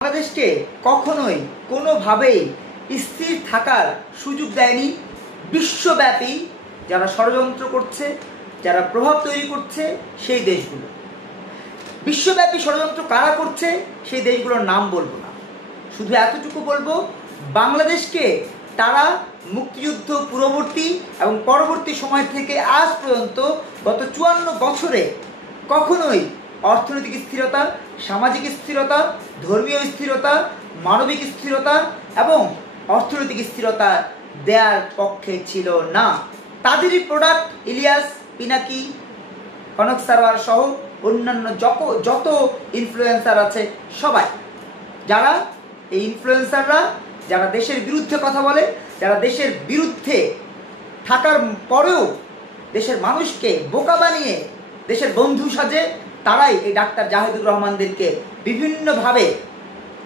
বাংলাদেশকে কখনোই কোনোভাবেই স্থির থাকার সুযোগ দেয়নি। বিশ্বব্যাপী যারা ষড়যন্ত্র করছে, যারা প্রভাব তৈরি করছে সেই দেশগুলো, বিশ্বব্যাপী ষড়যন্ত্র কারা করছে সেই দেশগুলোর নাম বলবো না, শুধু এতটুকু বলবো বাংলাদেশকে তারা মুক্তিযুদ্ধ পূর্ববর্তী এবং পরবর্তী সময় থেকে আজ পর্যন্ত গত 54 বছরে কখনোই অর্থনৈতিক স্থিরতা, সামাজিক স্থিরতা, ধর্মীয় স্থিরতা, মানবিক স্থিরতা এবং অর্থনৈতিক স্থিরতা দেওয়ার পক্ষে ছিল না। তাদেরই প্রোডাক্ট ইলিয়াস, পিনাকি, কনক সারোয়ার সহ অন্যান্য যত ইনফ্লুয়েন্সার আছে সবাই, যারা এই ইনফ্লুয়েন্সাররা যারা দেশের বিরুদ্ধে কথা বলে, যারা দেশের বিরুদ্ধে থাকার পরেও দেশের মানুষকে বোকা বানিয়ে দেশের বন্ধু সাজে, তারাই এই ডাক্তার জাহিদুর রহমানদেরকে বিভিন্নভাবে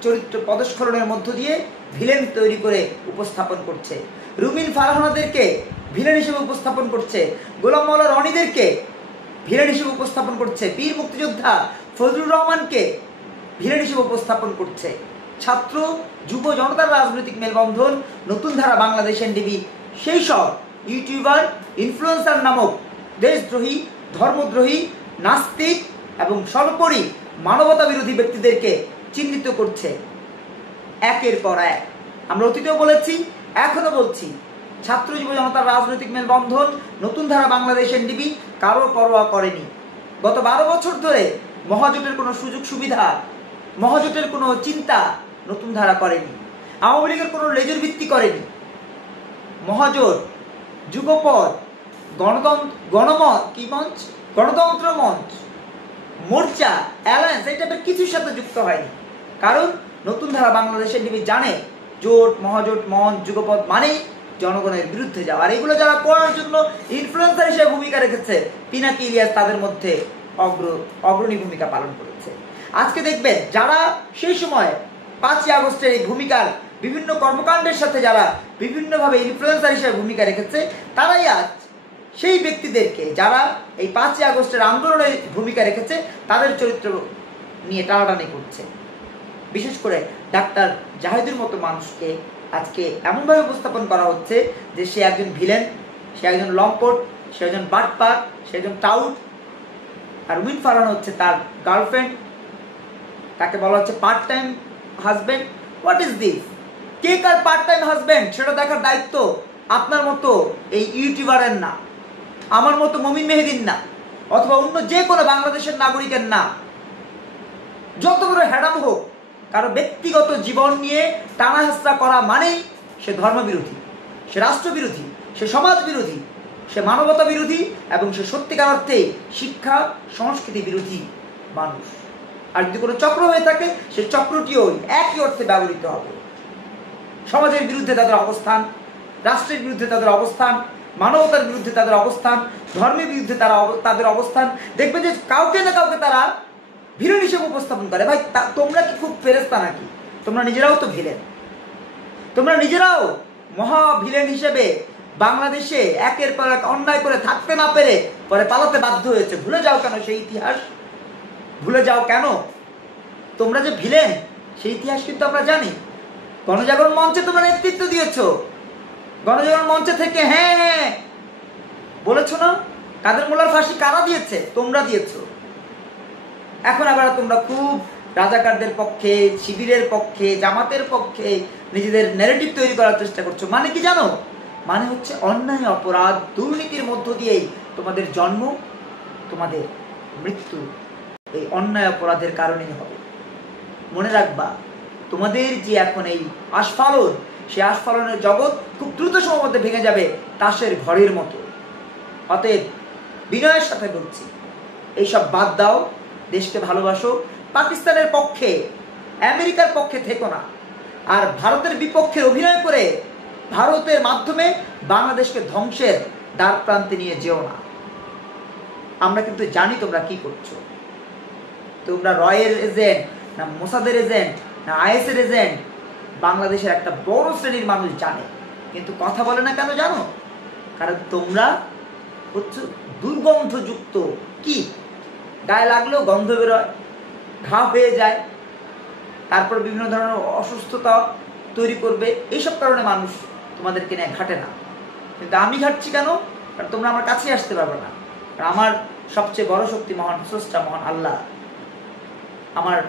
চরিত্র পদস্খলনের মধ্য দিয়ে ভিলেন তৈরি করে উপস্থাপন করছে। রুমিন ফারহানাদেরকে ভিলেন হিসেবে উপস্থাপন করছে, গোলাম মাওলা রনিদেরকে ভিলেন হিসেবে উপস্থাপন করছে, বীর মুক্তিযোদ্ধা ফজলুর রহমানকে ভিলেন হিসেবে উপস্থাপন করছে। ছাত্র যুব জনতার রাজনৈতিক মেলবন্ধন, নতুন ধারা বাংলাদেশ এনডিবি, সেই সব ইউটিউবার, ইনফ্লুয়েন্সার নামক দেশদ্রোহী, ধর্মদ্রোহী, নাস্তিক এবং সর্বোপরি মানবতা বিরোধী ব্যক্তিদেরকে চিহ্নিত করছে একের পর এক। আমরা অতীতেও বলেছি, এখনো বলছি, ছাত্র যুব জনতার রাজনৈতিক মেলবন্ধন, নতুন ধারা বাংলাদেশ এনডিবি কারো পরোয়া করেনি। গত 12 বছর ধরে মহাজোটের কোনো সুযোগ সুবিধা, মহাজোটের কোনো চিন্তা নতুন ধারা করেনি। আওয়ামী লীগের কোনো লেজুর ভিত্তি করেনি। মহাজোট, যুগপথ, গণতন্ত্র মঞ্চ, মোর্চা, অ্যালায়েন্স, এই টাইপের কিছুর সাথে যুক্ত হয়নি। কারণ নতুন ধারা বাংলাদেশের ডিবি জানে জোট, মহাজোট, মঞ্চ, যুগপথ মানেই জনগণের বিরুদ্ধে যাওয়া। আর এগুলো যারা করার জন্য ইনফ্লুয়েন্সার হিসেবে ভূমিকা রেখেছে, পিনাকি, ইলিয়াস তাদের মধ্যে অগ্রণী ভূমিকা পালন করেছে। আজকে দেখবেন যারা সেই সময় 5ই আগস্টের এই ভূমিকার বিভিন্ন কর্মকাণ্ডের সাথে যারা বিভিন্নভাবে ইনফ্লুয়েন্সার হিসেবে ভূমিকা রেখেছে, তারাই আজ সেই ব্যক্তিদেরকে যারা এই 5ই আগস্টের আন্দোলনে ভূমিকা রেখেছে তাদের চরিত্র নিয়ে টানাটানি করছে। বিশেষ করে ডাক্তার জাহিদুর মতো মানুষকে আজকে এমনভাবে উপস্থাপন করা হচ্ছে যে সে একজন ভিলেন, সে একজন লম্পট, সে একজন বাটপার, সে একজন টাউট। আর রুমিন ফারহানা হচ্ছে তার গার্লফ্রেন্ড, তাকে বলা হচ্ছে part time husband. What is this? K car part time husband সেটা দেখার দায়িত্ব আপনার মতো এই ইউটিউবারের না, আমার মতো মমিন মেহেদির না, অথবা অন্য যে কোনো বাংলাদেশের নাগরিকের না। যত বড় হ্যাডাম হোক, কারো ব্যক্তিগত জীবন নিয়ে টানাহেঁচড়া করা মানেই সে ধর্মবিরোধী, সে রাষ্ট্রবিরোধী, সে সমাজ বিরোধী, সে মানবতা বিরোধী এবং সে সত্যিকার অর্থে শিক্ষা সংস্কৃতি বিরোধী মানুষ। আর যদি কোনো চক্র হয়ে থাকে, সে চক্রটিও একই অর্থে ব্যবহৃত হবে। সমাজের বিরুদ্ধে তাদের অবস্থান, রাষ্ট্রের বিরুদ্ধে তাদের অবস্থান, মানবতার বিরুদ্ধে তাদের অবস্থান, ধর্মের বিরুদ্ধে তাদের অবস্থান। দেখবে যে কাউকে না কাউকে তারা ভিলেন হিসেবে উপস্থাপন করে। ভাই তোমরা কি খুব ফেরেস্তা নাকি? তোমরা নিজেরাও তো ভিলেন, তোমরা নিজেরাও মহা ভিলেন হিসেবে বাংলাদেশে একের পর এক অন্যায় করে থাকতে না পেরে পরে পালাতে বাধ্য হয়েছে। ভুলে যাও কেন সেই ইতিহাস? ভুলে যাও কেন? তোমরা যে ভিলেন সেই ইতিহাস কিন্তু আমরা জানি। গণজাগরণ মঞ্চে তোমরা নেতৃত্ব দিয়েছ, গণজাগরণ মঞ্চে থেকে হ্যাঁ বলেছো না? কাদের মোল্লার ফাঁসি কারা দিয়েছে? তোমরা দিয়েছো। এখন আবার তোমরা খুব রাজাকারদের পক্ষে, শিবিরের পক্ষে, জামাতের পক্ষে নিজেদের ন্যারেটিভ তৈরি করার চেষ্টা করছো। মানে কি জানো? মানে হচ্ছে অন্যায়, অপরাধ, দুর্নীতির মধ্য দিয়েই তোমাদের জন্ম, তোমাদের মৃত্যু এই অন্যায় অপরাধের কারণেই হবে। মনে রাখবা, তোমাদের যে এখন এই আস্ফালন, সেই আস্ফালনের জগৎ খুব দ্রুত সময়ের মধ্যে ভেঙে যাবে তাসের ঘরের মতো। অতএব বিনয়ের সাথে বলছি, এইসব বাদ দাও, দেশকে ভালোবাসো, পাকিস্তানের পক্ষে, আমেরিকার পক্ষে থেকো না, আর ভারতের বিপক্ষে অভিনয় করে ভারতের মাধ্যমে বাংলাদেশকে ধ্বংসের দ্বার প্রান্তে নিয়ে যেও না। আমরা কিন্তু জানি তোমরা কি করছো। তোমরা রয়ের এজেন্ট না মোসাদের এজেন্ট না আইএসের এজেন্ট, বাংলাদেশের একটা বড় শ্রেণীর মানুষ জানে, কিন্তু কথা বলে না কেন জানো? কারণ তোমরা হচ্ছে দুর্গন্ধযুক্ত, কি গায়ে লাগলেও গন্ধ বেরোয়, ঘা হয়ে যায়, তারপর বিভিন্ন ধরনের অসুস্থতা তৈরি করবে, এইসব কারণে মানুষ তোমাদেরকে নিয়ে ঘাটে না। কিন্তু আমি ঘাটছি কেন? কারণ তোমরা আমার কাছে আসতে পারবে না। কারণ আমার সবচেয়ে বড় শক্তি মহান স্রষ্টা, মহান আল্লাহ। আমার